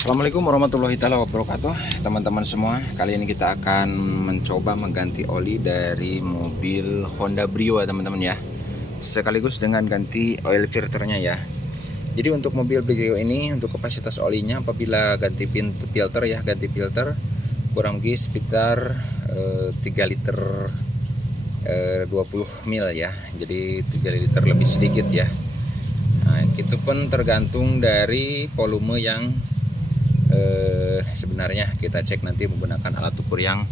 Assalamualaikum warahmatullahi wabarakatuh, teman-teman semua. Kali ini kita akan mencoba mengganti oli dari mobil Honda Brio ya teman-teman ya, sekaligus dengan ganti oil filternya ya. Jadi untuk mobil Brio ini, untuk kapasitas olinya apabila ganti filter ya, ganti filter kurang lebih sekitar 3 liter 20 mil ya. Jadi 3 liter lebih sedikit ya. Nah, itu pun tergantung dari volume yang sebenarnya kita cek nanti menggunakan alat ukur yang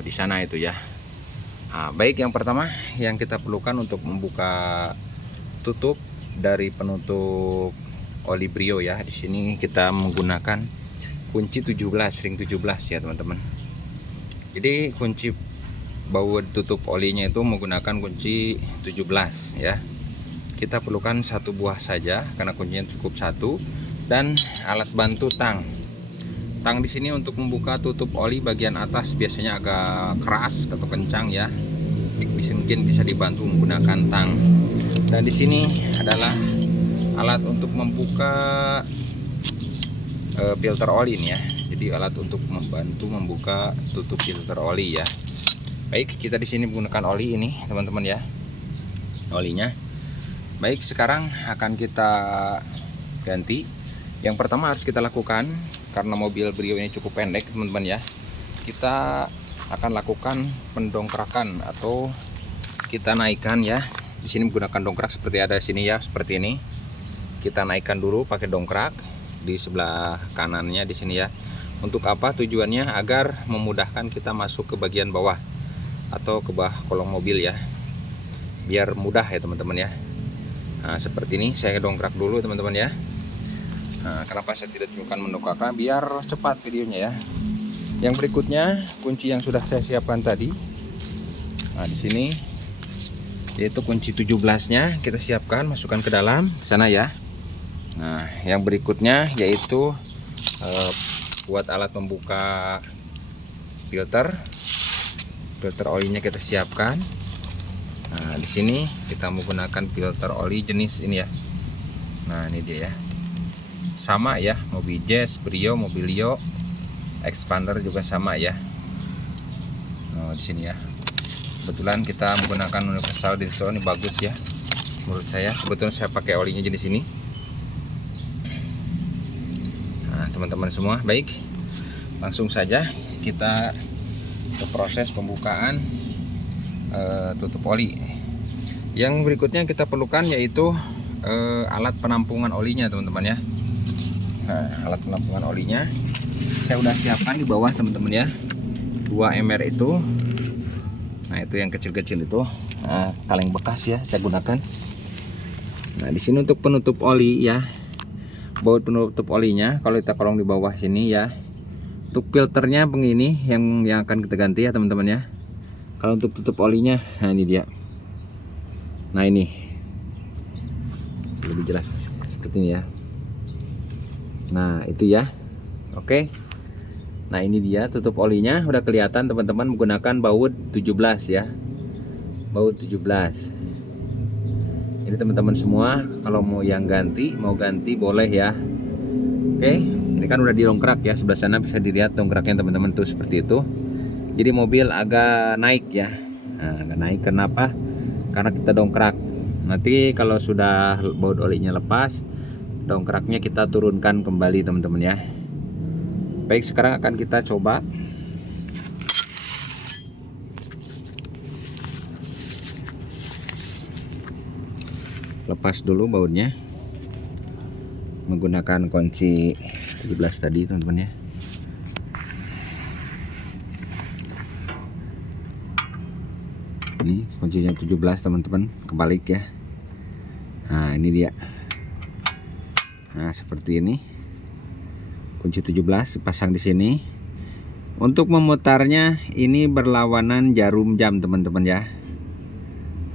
di sana itu ya. Nah, baik, yang pertama yang kita perlukan untuk membuka tutup dari penutup oli Brio ya. Di sini kita menggunakan kunci 17, ring 17 ya teman-teman. Jadi kunci baut tutup olinya itu menggunakan kunci 17 ya. Kita perlukan satu buah saja karena kuncinya cukup satu, dan alat bantu tang. Tang di sini untuk membuka tutup oli bagian atas biasanya agak keras atau kencang ya. Mungkin bisa dibantu menggunakan tang. Dan di sini adalah alat untuk membuka filter oli ini ya. Jadi alat untuk membantu membuka tutup filter oli ya. Baik, kita di sini menggunakan oli ini teman-teman ya. Olinya. Baik, sekarang akan kita ganti. Yang pertama harus kita lakukan, karena mobil Brio ini cukup pendek teman-teman ya, kita akan lakukan pendongkrakan atau kita naikkan ya. Di sini menggunakan dongkrak seperti ada di sini ya, seperti ini. Kita naikkan dulu pakai dongkrak di sebelah kanannya di sini ya. Untuk apa tujuannya? Agar memudahkan kita masuk ke bagian bawah atau ke bawah kolong mobil ya, biar mudah ya teman-teman ya. Nah, seperti ini saya dongkrak dulu teman-teman ya. Nah, kenapa saya tidak tunjukkan mendongkraknya? Biar cepat videonya ya. Yang berikutnya kunci yang sudah saya siapkan tadi. Nah, di sini yaitu kunci 17-nya kita siapkan, masukkan ke dalam sana ya. Nah, yang berikutnya yaitu buat alat membuka filter olinya kita siapkan. Nah, di sini kita menggunakan filter oli jenis ini ya. Nah, ini dia ya. Sama ya, mobil Jazz, Brio, Mobilio, Expander juga sama ya. Nah, di sini ya. Kebetulan kita menggunakan universal diesel ini bagus ya. Menurut saya, kebetulan saya pakai olinya jenis ini. Nah, teman-teman semua, baik. Langsung saja kita ke proses pembukaan tutup oli. Yang berikutnya kita perlukan yaitu alat penampungan olinya teman-teman ya. Nah, alat penampungan olinya saya udah siapkan di bawah teman-teman ya, 2 ember itu. Nah, itu yang kecil-kecil itu, kaleng bekas ya saya gunakan. Nah, di sini untuk penutup oli ya, baut penutup olinya kalau kita kolong di bawah sini ya. Untuk filternya begini yang akan kita ganti ya teman-teman ya. Kalau untuk tutup olinya, nah ini dia. Nah, ini lebih jelas seperti ini ya. Nah, itu ya. Oke. Nah, ini dia tutup olinya, udah kelihatan teman-teman, menggunakan baut 17 ya. Baut 17. Ini teman-teman semua kalau mau ganti boleh ya. Oke, ini kan udah didongkrak ya, sebelah sana bisa dilihat dongkraknya teman-teman tuh seperti itu. Jadi mobil agak naik ya. Nah, agak naik kenapa? Karena kita dongkrak. Nanti kalau sudah baut olinya lepas, dongkraknya kita turunkan kembali teman-teman ya. Baik, sekarang akan kita coba. Lepas dulu bautnya menggunakan kunci 17 tadi teman-teman ya. Ini kuncinya 17 teman-teman, kebalik ya. Nah, ini dia. Nah, seperti ini. Kunci 17 dipasang di sini. Untuk memutarnya ini berlawanan jarum jam teman-teman ya.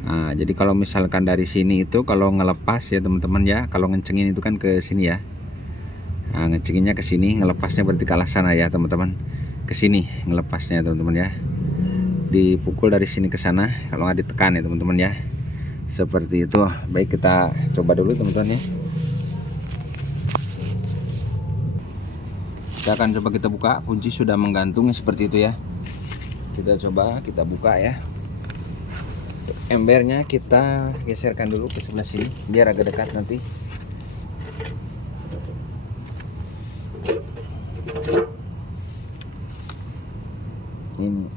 Nah, jadi kalau misalkan dari sini itu kalau ngelepas ya teman-teman ya, kalau ngencengin itu kan ke sini ya. Nah, ngecenginnya ke sini, ngelepasnya berarti ke arah sana ya teman-teman. Ke sini ngelepasnya teman-teman ya. Dipukul dari sini ke sana, kalau nggak ditekan ya teman-teman ya. Seperti itu. Baik, kita coba dulu teman-teman ya. Kita akan coba kita buka. Kunci sudah menggantung seperti itu ya. Kita coba kita buka ya. Embernya kita geserkan dulu ke sebelah sini biar agak dekat nanti. Ini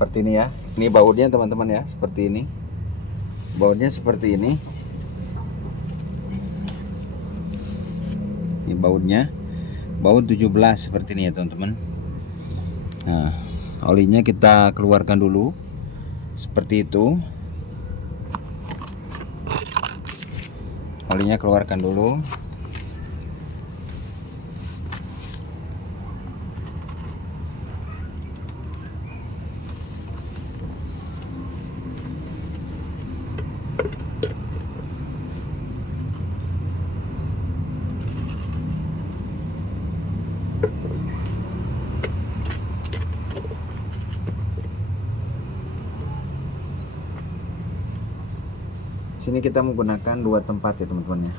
seperti ini ya. Ini bautnya teman-teman ya, seperti ini. Bautnya seperti ini. Ini bautnya. Baut 17 seperti ini ya, teman-teman. Nah, olinya kita keluarkan dulu. Seperti itu. Olinya keluarkan dulu. Sini kita menggunakan 2 tempat ya teman-teman ya.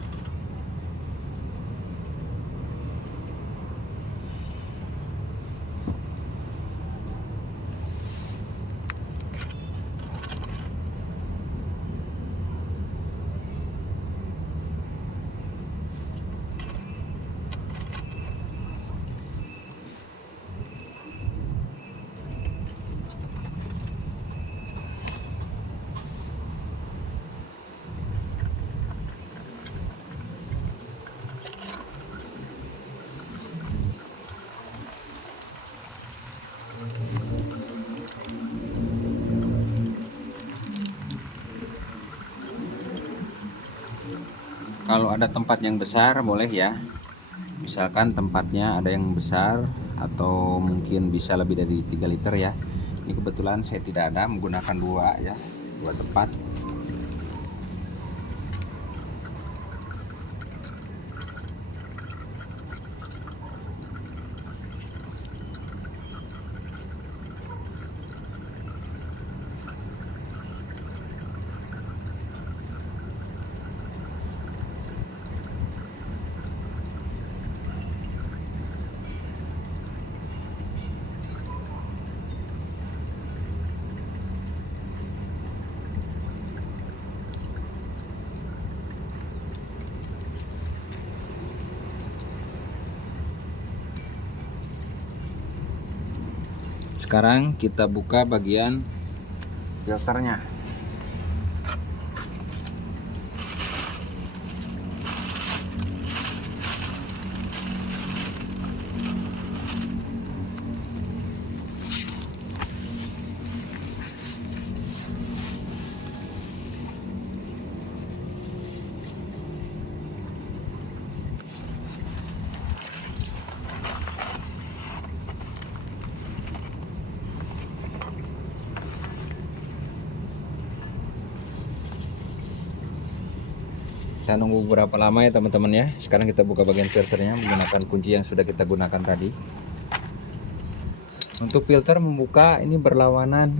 Kalau ada tempat yang besar boleh ya. Misalkan tempatnya ada yang besar atau mungkin bisa lebih dari 3 liter ya. Ini kebetulan saya tidak ada, menggunakan 2 ya, 2 tempat. Sekarang kita buka bagian filternya. Kita nunggu beberapa lama ya teman-teman ya. Sekarang kita buka bagian filternya menggunakan kunci yang sudah kita gunakan tadi. Untuk filter membuka ini berlawanan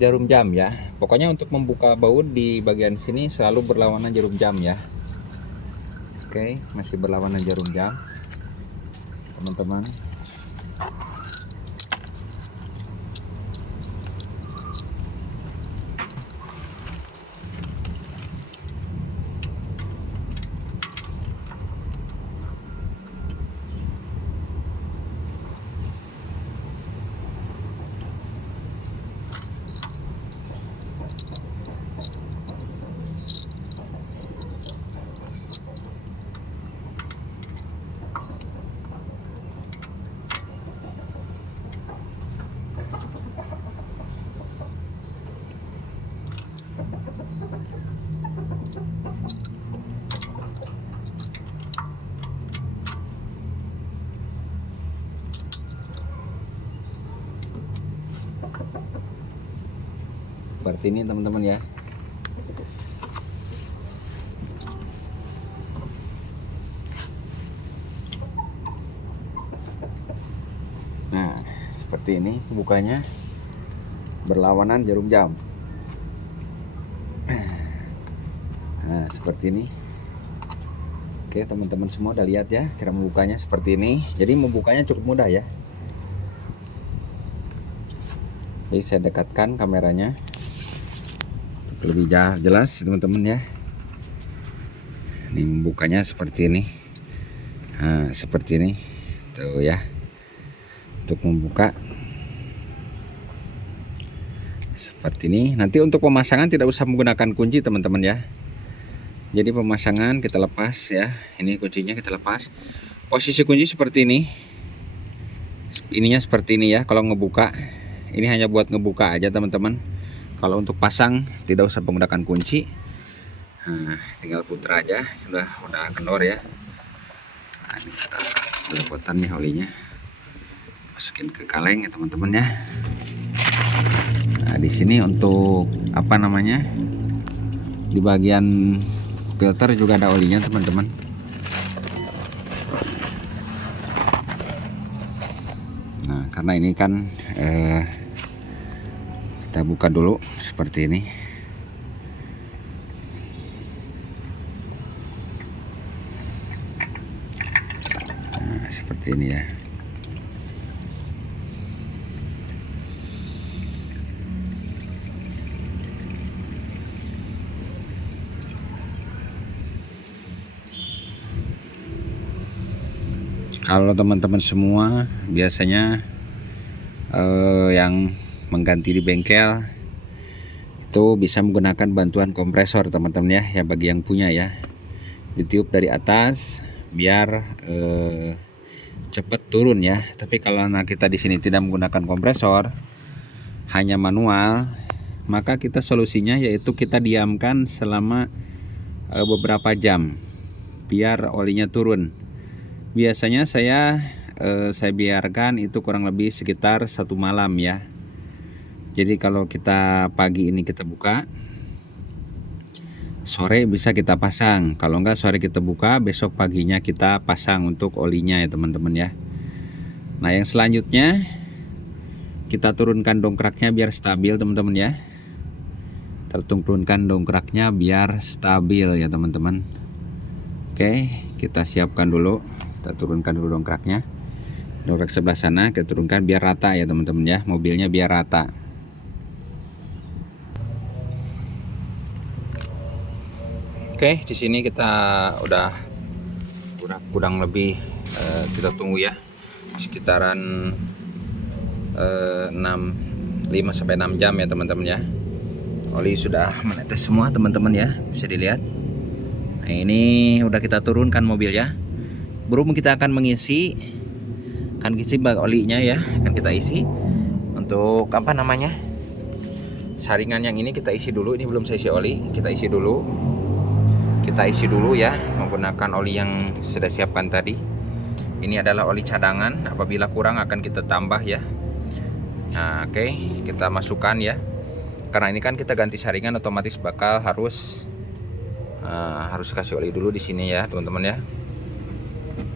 jarum jam ya. Pokoknya untuk membuka baut di bagian sini selalu berlawanan jarum jam ya. Oke, masih berlawanan jarum jam teman-teman. seperti ini teman-teman ya. Nah, seperti ini bukanya, berlawanan jarum jam. Nah, seperti ini. Oke, teman-teman semua udah lihat ya cara membukanya seperti ini. Jadi membukanya cukup mudah ya. Jadi saya dekatkan kameranya lebih jelas teman-teman ya. Ini membukanya seperti ini. Nah, seperti ini. Tuh ya. Untuk membuka seperti ini. Nanti untuk pemasangan tidak usah menggunakan kunci teman-teman ya. Jadi pemasangan kita lepas ya. Ini kuncinya kita lepas. Posisi kunci seperti ini. Ininya seperti ini ya. Kalau ngebuka, ini hanya buat ngebuka aja teman-teman. Kalau untuk pasang tidak usah menggunakan kunci. Nah, tinggal putar aja. Udah kendor ya. Nah, ini kita lepotan nih olinya. Masukin ke kaleng ya teman-teman ya. Nah, di sini untuk apa namanya? Di bagian filter juga ada olinya teman-teman. Nah, karena ini kan kita buka dulu seperti ini. Nah, seperti ini ya. Kalau teman-teman semua biasanya yang mengganti di bengkel itu bisa menggunakan bantuan kompresor teman-teman ya, ya bagi yang punya ya. Ditiup dari atas biar cepat turun ya. Tapi kalau kita di sini tidak menggunakan kompresor, hanya manual, maka kita solusinya yaitu kita diamkan selama beberapa jam biar olinya turun. Biasanya saya biarkan itu kurang lebih sekitar 1 malam ya. Jadi kalau kita pagi ini kita buka, sore bisa kita pasang. Kalau enggak sore kita buka, besok paginya kita pasang untuk olinya ya teman-teman ya. Nah, yang selanjutnya kita turunkan dongkraknya biar stabil teman-teman ya. Turunkan dongkraknya biar stabil ya teman-teman. Oke, kita siapkan dulu. Kita turunkan dulu dongkraknya. Dongkrak sebelah sana kita turunkan biar rata ya teman-teman ya. Mobilnya biar rata. Oke, di sini kita udah kurang lebih kita tunggu ya. Sekitaran 5 sampai 6 jam ya teman-teman ya. Oli sudah menetes semua teman-teman ya. Bisa dilihat. Nah, ini udah kita turunkan mobil ya. Belum kita akan mengisi olinya ya, akan kita isi untuk apa namanya, saringan yang ini kita isi dulu. Ini belum saya isi oli, kita isi dulu ya menggunakan oli yang sudah siapkan tadi. Ini adalah oli cadangan, apabila kurang akan kita tambah ya. Nah, oke, kita masukkan ya, karena ini kan kita ganti saringan otomatis bakal harus kasih oli dulu di sini ya teman-teman ya.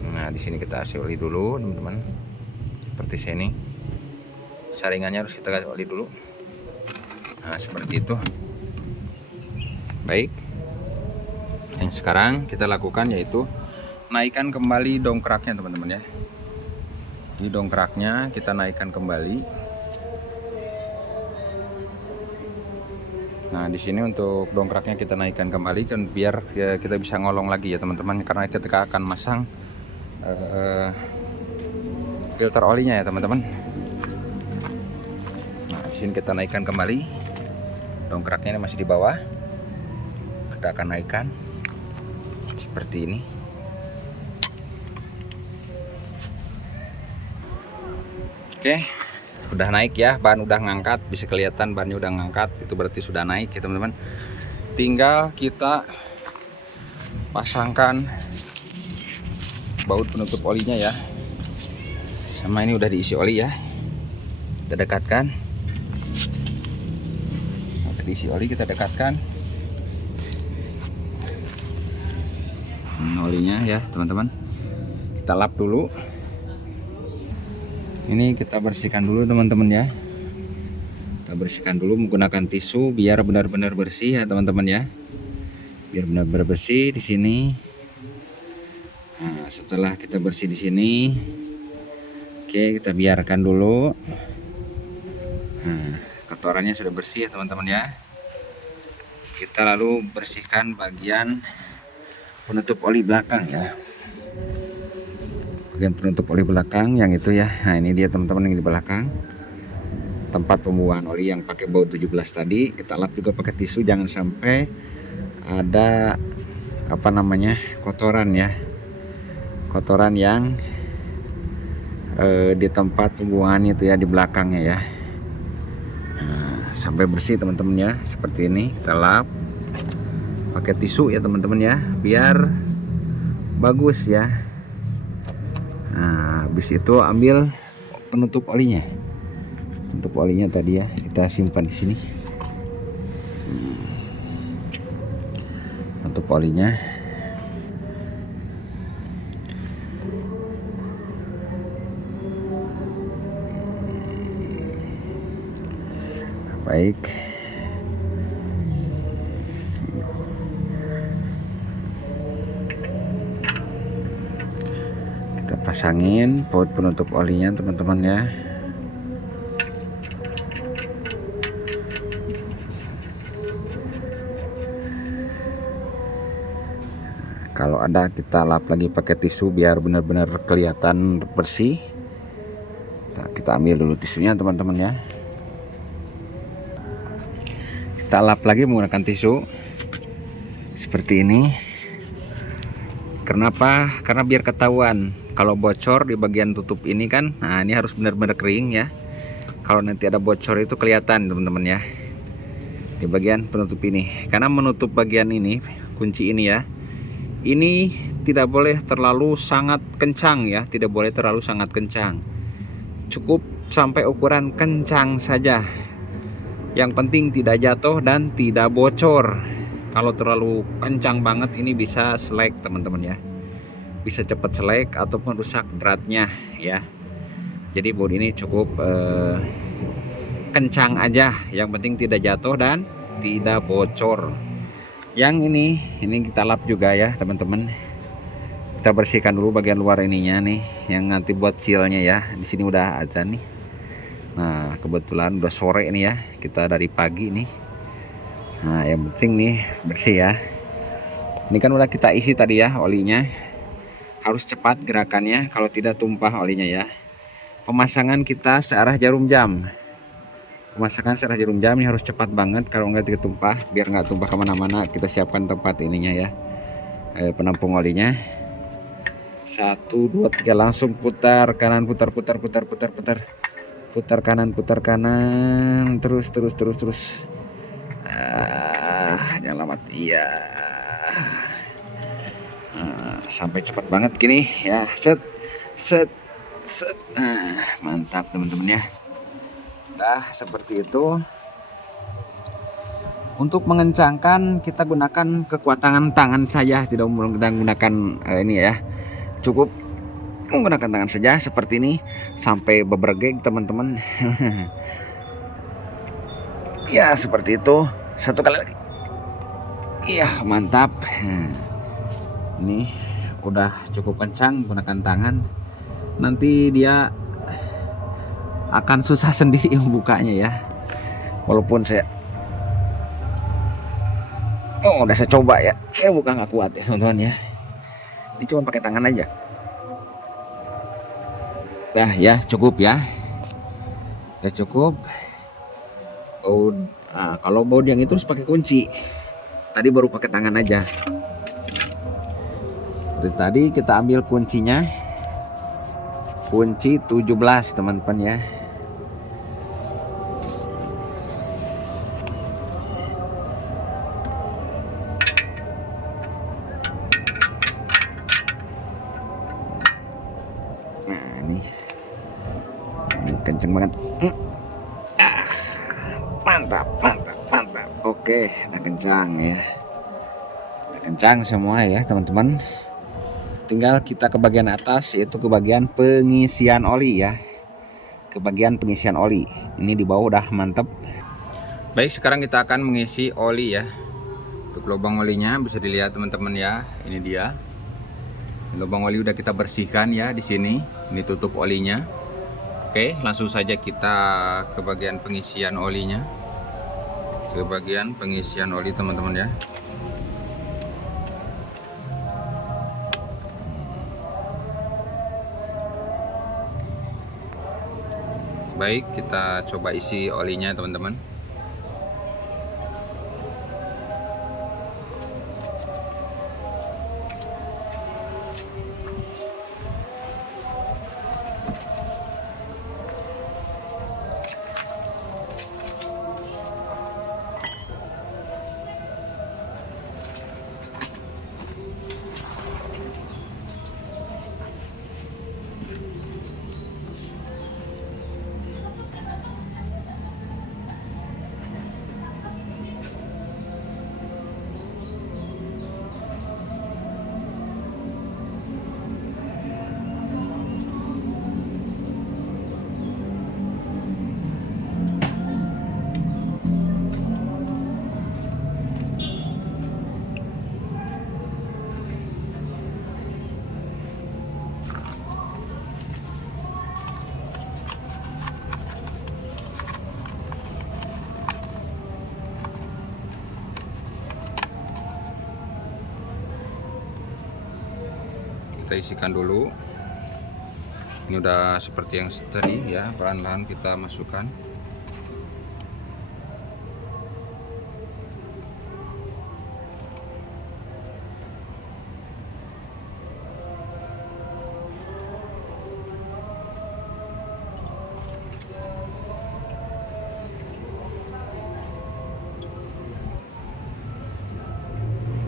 Nah, di sini kita kasih oli dulu teman-teman. Seperti sini. Saringannya harus kita kasih oli dulu. Nah, seperti itu. Baik. Yang sekarang kita lakukan yaitu naikkan kembali dongkraknya teman-teman ya. Ini dongkraknya kita naikkan kembali. Nah, di sini untuk dongkraknya kita naikkan kembali kan biar ya, kita bisa ngolong lagi ya teman-teman, karena kita akan masang filter olinya ya teman-teman. Nah, di sini kita naikkan kembali. Dongkraknya ini masih di bawah. Kita akan naikkan seperti ini. Oke, udah naik ya, ban udah ngangkat, bisa kelihatan bannya udah ngangkat, itu berarti sudah naik ya teman-teman. Tinggal kita pasangkan baut penutup olinya ya. Sama ini udah diisi oli ya. Kita dekatkan. diisi oli, kita dekatkan olinya ya teman-teman. Kita lap dulu. Ini kita bersihkan dulu teman-teman ya. Kita bersihkan dulu menggunakan tisu biar benar-benar bersih ya teman-teman ya. Biar benar-benar bersih di sini. Nah, setelah kita bersih di sini, oke, kita biarkan dulu. Nah, kotorannya sudah bersih ya teman-teman ya. Kita lalu bersihkan bagian penutup oli belakang ya. Bagian penutup oli belakang yang itu ya. Nah, ini dia teman-teman yang di belakang. Tempat pembuangan oli yang pakai baut 17 tadi, kita lap juga pakai tisu, jangan sampai ada kotoran ya. Kotoran yang di tempat pembuangan itu ya, di belakangnya ya. Nah, sampai bersih teman-teman ya. Seperti ini kita lap pakai tisu ya teman-teman ya, biar bagus ya. Nah, habis itu ambil penutup olinya. Penutup olinya tadi ya, kita simpan di sini. Penutup olinya. Baik. Kita pasangin baut penutup olinya teman-teman ya. Kalau ada kita lap lagi pakai tisu biar benar-benar kelihatan bersih. Kita ambil dulu tisunya teman-teman ya. Kita lap lagi menggunakan tisu seperti ini. Kenapa? Karena biar ketahuan kalau bocor di bagian tutup ini kan. Nah, ini harus benar-benar kering ya. Kalau nanti ada bocor itu kelihatan teman-teman ya, di bagian penutup ini. Karena menutup bagian ini, kunci ini ya, ini tidak boleh terlalu sangat kencang ya. Tidak boleh terlalu sangat kencang. Cukup sampai ukuran kencang saja. Yang penting tidak jatuh dan tidak bocor. Kalau terlalu kencang banget ini bisa selek teman-teman ya. Bisa cepat selek ataupun rusak beratnya ya. Jadi baut ini cukup kencang aja. Yang penting tidak jatuh dan tidak bocor. Yang ini kita lap juga ya teman-teman. Kita bersihkan dulu bagian luar ininya nih, yang nanti buat sealnya ya. Di sini udah azan nih. Nah, kebetulan udah sore nih ya, kita dari pagi nih. Nah, yang penting nih bersih ya. Ini kan udah kita isi tadi ya olinya. Harus cepat gerakannya, kalau tidak tumpah olinya ya. Pemasangan kita searah jarum jam. Pemasangan searah jarum jam ini harus cepat banget, kalau nggak tumpah. Biar nggak tumpah kemana-mana, kita siapkan tempat ininya ya, penampung olinya. 1, 2, 3, langsung putar kanan, putar kanan, terus jangan lama iya. Sampai cepat banget gini ya, set. Mantap teman-teman ya. Nah, seperti itu. Untuk mengencangkan kita gunakan kekuatan tangan saja, tidak menggunakan ini ya. Cukup menggunakan tangan saja seperti ini sampai bebergeg teman-teman. Ya, seperti itu. Satu kali lagi. Iya, mantap. Ini udah cukup kencang menggunakan tangan. Nanti dia akan susah sendiri membukanya ya. Walaupun saya udah saya coba ya, saya buka nggak kuat ya teman-teman ya. Ini cuma pakai tangan aja. Nah ya, cukup ya. Ya cukup. Kalau baut yang itu harus pakai kunci. Tadi baru pakai tangan aja. Dari tadi kita ambil kuncinya. Kunci 17 teman-teman ya. Nah ini kenceng banget. Mantap. Oke, udah kencang ya. Udah kencang semua ya teman-teman. Tinggal kita ke bagian atas, yaitu ke bagian pengisian oli ya. Ke bagian pengisian oli. Ini di bawah udah mantap. Baik, sekarang kita akan mengisi oli ya. Untuk lubang olinya bisa dilihat teman-teman ya. Ini dia. Lubang oli udah kita bersihkan ya di sini. Ini tutup olinya. Oke, langsung saja kita ke bagian pengisian olinya. Ke bagian pengisian oli teman-teman ya. Baik, kita coba isi olinya teman-teman. Kita isikan dulu. Ini udah seperti yang tadi ya, pelan-pelan kita masukkan.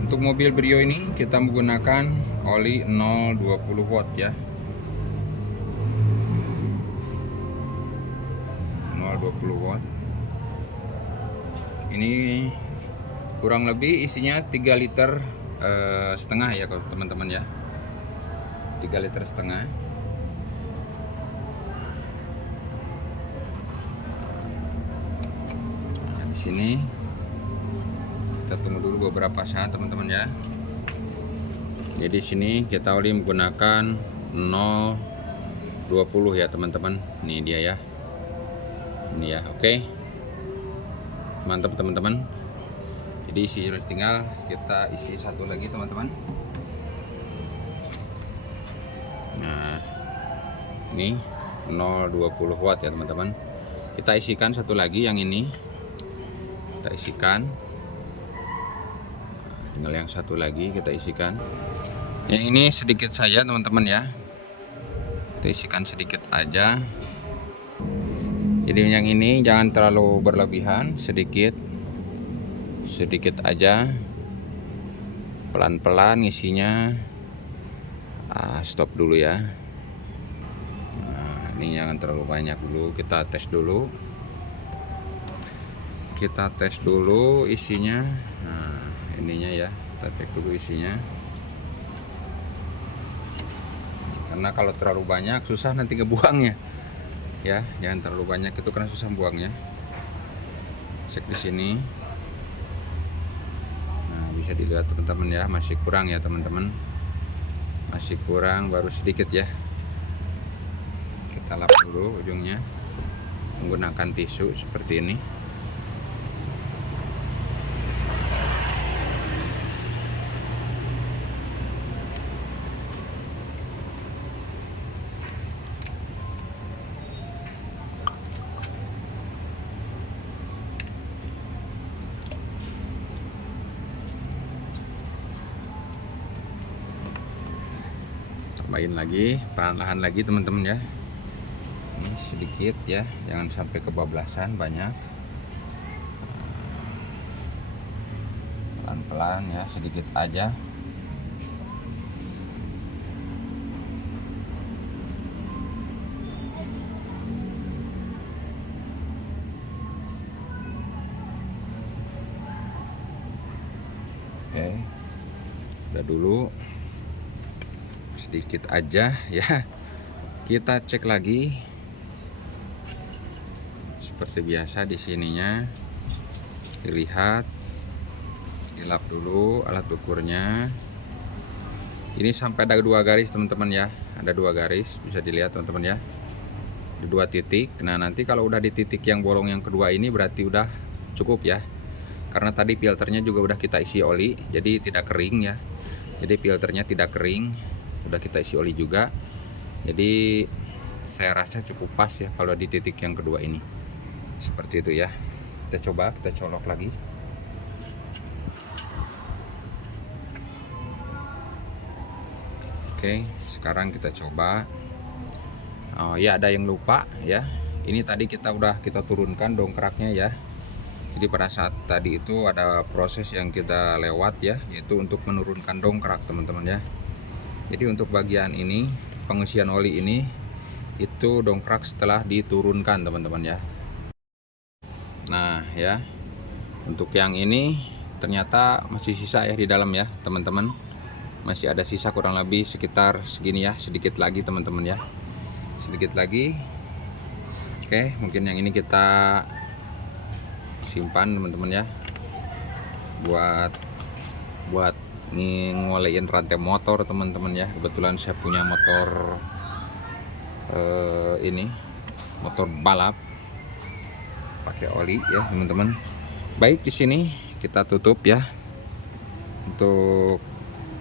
Untuk mobil Brio ini kita menggunakan oli 020 watt ya. 020 watt. Ini kurang lebih isinya 3 liter setengah ya teman-teman ya. 3 liter setengah. Nah, di sini kita tunggu dulu beberapa saat teman-teman ya. Jadi sini kita oli menggunakan 020 ya teman-teman. Ini dia ya. Ini ya, oke. Mantap teman-teman. Jadi tinggal kita isi satu lagi teman-teman. Nah, ini 020 watt ya teman-teman. Kita isikan satu lagi yang ini. Kita isikan. Tinggal yang satu lagi kita isikan. Yang ini sedikit saja teman-teman ya. Kita isikan sedikit aja. Jadi yang ini jangan terlalu berlebihan, sedikit aja. Pelan-pelan ngisinya. Stop dulu ya. Nah, ini jangan terlalu banyak dulu. Kita tes dulu. Isinya. Nah, ininya ya, kita cek dulu isinya. Karena kalau terlalu banyak susah nanti ngebuangnya ya. Jangan terlalu banyak, itu karena susah buangnya. Cek di sini. Nah, bisa dilihat teman-teman ya, masih kurang ya teman-teman, masih kurang, baru sedikit ya. Kita lap dulu ujungnya menggunakan tisu seperti ini. Tambahin lagi, perlahan lagi teman-teman ya. Ini sedikit ya, jangan sampai kebablasan banyak. Pelan-pelan ya, sedikit aja. Udah dulu, sedikit aja ya. Kita cek lagi seperti biasa di sininya. Dilihat, dilap dulu alat ukurnya. Ini sampai ada 2 garis teman-teman ya. Ada 2 garis, bisa dilihat teman-teman ya. Ada 2 titik. Nah, nanti kalau udah di titik yang bolong yang kedua ini berarti udah cukup ya. Karena tadi filternya juga udah kita isi oli, jadi tidak kering ya. Jadi filternya tidak kering, udah kita isi oli juga. Jadi saya rasa cukup pas ya kalau di titik yang kedua ini. Seperti itu ya. Kita coba, kita colok lagi. Oke, sekarang kita coba. Oh ya, ada yang lupa ya. Ini tadi kita turunkan dongkraknya ya. Jadi pada saat tadi itu ada proses yang kita lewat ya, yaitu untuk menurunkan dongkrak teman-teman ya. Jadi untuk bagian ini, pengisian oli ini, itu dongkrak setelah diturunkan teman-teman ya. Nah ya, untuk yang ini ternyata masih sisa ya di dalam ya teman-teman. Masih ada sisa kurang lebih sekitar segini ya, sedikit lagi teman-teman ya. Sedikit lagi. Oke, mungkin yang ini kita simpan teman-teman ya. Buat ngolein rantai motor teman-teman ya. Kebetulan saya punya motor ini motor balap pakai oli ya teman-teman. Baik, di sini kita tutup ya. Untuk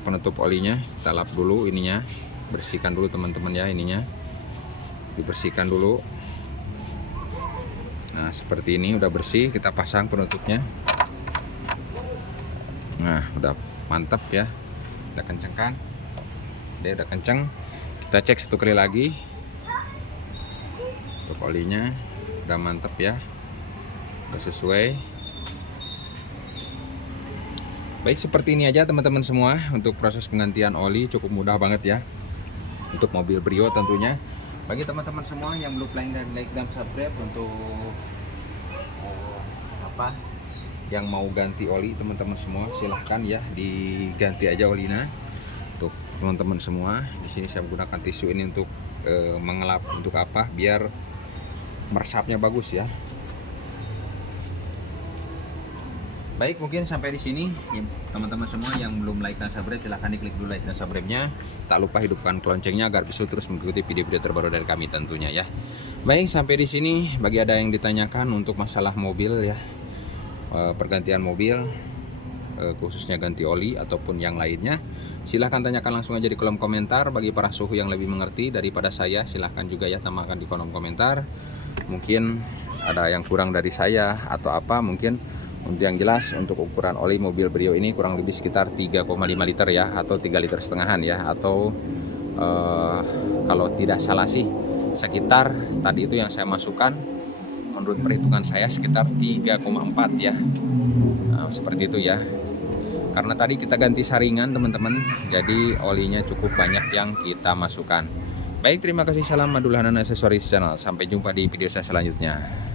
penutup olinya kita lap dulu ininya, bersihkan dulu teman-teman ya, ininya dibersihkan dulu. Nah seperti ini udah bersih, kita pasang penutupnya. Nah udah mantap ya, kita kencengkan. Dia udah kenceng, kita cek 1 kali lagi. Untuk olinya udah mantap ya, udah sesuai. Baik, seperti ini aja teman-teman semua. Untuk proses penggantian oli cukup mudah banget ya, untuk mobil Brio tentunya. Bagi teman-teman semua yang belum like dan subscribe, untuk yang mau ganti oli teman-teman semua, silahkan ya diganti aja olinya. Untuk teman-teman semua, di sini saya menggunakan tisu ini untuk mengelap. Untuk apa? Biar meresapnya bagus ya. Baik, mungkin sampai di sini ya, teman-teman semua yang belum like dan subscribe, silahkan diklik dulu like dan subscribe-nya. Tak lupa hidupkan loncengnya agar bisa terus mengikuti video-video terbaru dari kami tentunya ya. Baik, sampai di sini. Bagi ada yang ditanyakan untuk masalah mobil ya, pergantian mobil, khususnya ganti oli ataupun yang lainnya, silahkan tanyakan langsung aja di kolom komentar. Bagi para suhu yang lebih mengerti daripada saya, silahkan juga ya tambahkan di kolom komentar. Mungkin ada yang kurang dari saya atau apa, mungkin. Untuk yang jelas, untuk ukuran oli mobil Brio ini kurang lebih sekitar 3,5 liter ya, atau 3,5 liter ya, atau kalau tidak salah sih sekitar tadi itu yang saya masukkan, menurut perhitungan saya sekitar 3,4 ya. Nah, seperti itu ya. Karena tadi kita ganti saringan teman-teman, jadi olinya cukup banyak yang kita masukkan. Baik, terima kasih. Salam Madul Hanan Aksesoris Channel. Sampai jumpa di video saya selanjutnya.